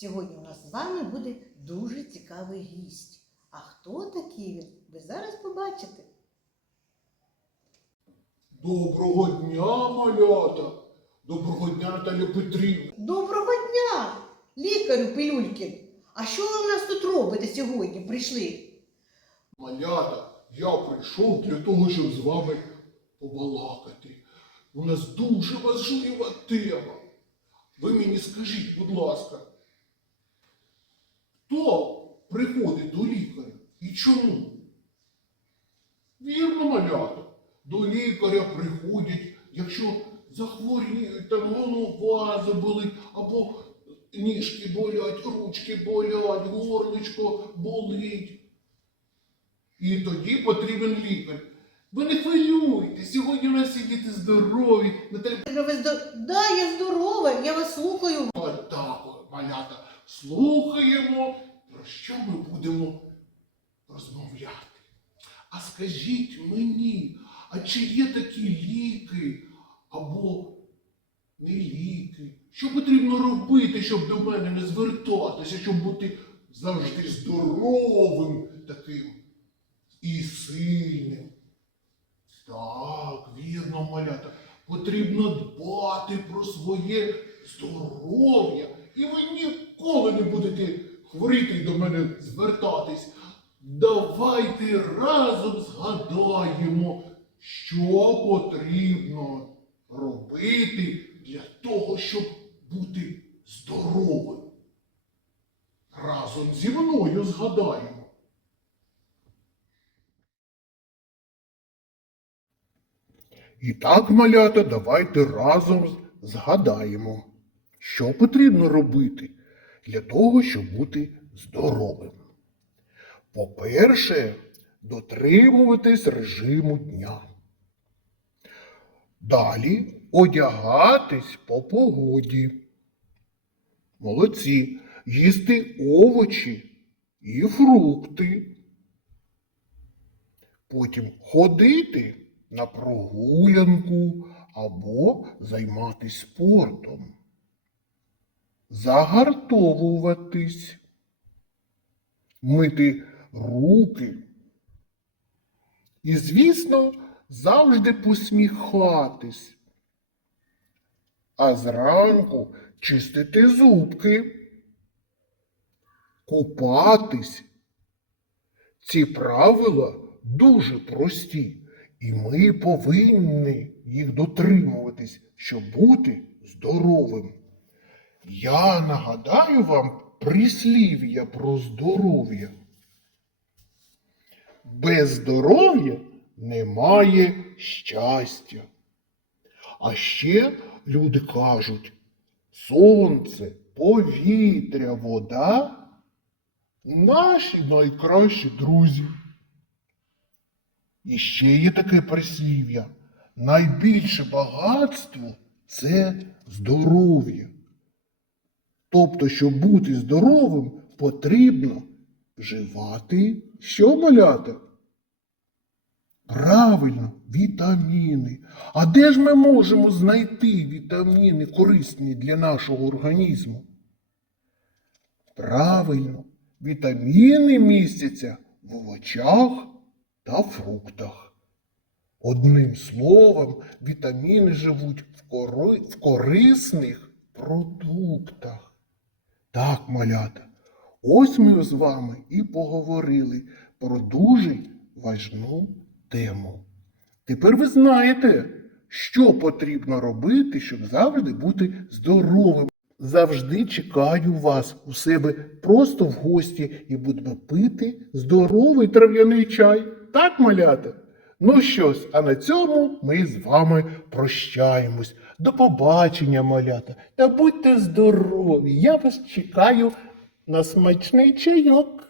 Сьогодні у нас з вами буде дуже цікавий гість. А хто такий він? Ви зараз побачите. Доброго дня, малята! Доброго дня, Наталя Петрівна! Доброго дня, лікарю Пилюлькін. А що ви у нас тут робите сьогодні? Прийшли? Малята, я прийшов для того, щоб з вами побалакати. У нас дуже важлива тема. Ви мені скажіть, будь ласка, хто приходить до лікаря і чому? Вірно, малята, до лікаря приходять, якщо захворіють, там голова заболить, або ніжки болять, ручки болять, горличко болить. І тоді потрібен лікар. Ви не хвилюйтесь, сьогодні у нас всі діти здорові. Наталя Ви. Да, я здорова, я вас слухаю. так, малята, слухаємо, що ми будемо розмовляти. А скажіть мені, а чи є такі ліки або не ліки? Що потрібно робити, щоб до мене не звертатися, щоб бути завжди здоровим таким і сильним? Так, вірно, малята. Потрібно дбати про своє здоров'я. І ви ніколи не будете хворіти до мене звертатись. Давайте разом згадаємо, що потрібно робити для того, щоб бути здоровим. Разом зі мною згадаємо. І так, малята, давайте разом згадаємо, що потрібно робити для того, щоб бути здоровим. По-перше, дотримуватись режиму дня. Далі одягатись по погоді. Молодці, їсти овочі і фрукти. Потім ходити на прогулянку або займатися спортом. Загартовуватись, мити руки. І, звісно, завжди посміхатись. А зранку чистити зубки, купатись. Ці правила дуже прості, і ми повинні їх дотримуватись, щоб бути здоровим. Я нагадаю вам прислів'я про здоров'я. Без здоров'я немає щастя. А ще люди кажуть, сонце, повітря, вода наші найкращі друзі. І ще є таке прислів'я. Найбільше багатство це здоров'я. Тобто, щоб бути здоровим, потрібно вживати що малята? Правильно, вітаміни. А де ж ми можемо знайти вітаміни корисні для нашого організму? Правильно, вітаміни містяться в овочах та фруктах. Одним словом, вітаміни живуть в, корисних продуктах. Так, малята, ось ми з вами і поговорили про дуже важну тему. Тепер ви знаєте, що потрібно робити, щоб завжди бути здоровим. Завжди чекаю вас у себе просто в гості і будемо пити здоровий трав'яний чай. Так, малята? Ну що ж, а на цьому ми з вами прощаємось. До побачення, малята. Та будьте здорові! Я вас чекаю на смачний чайок.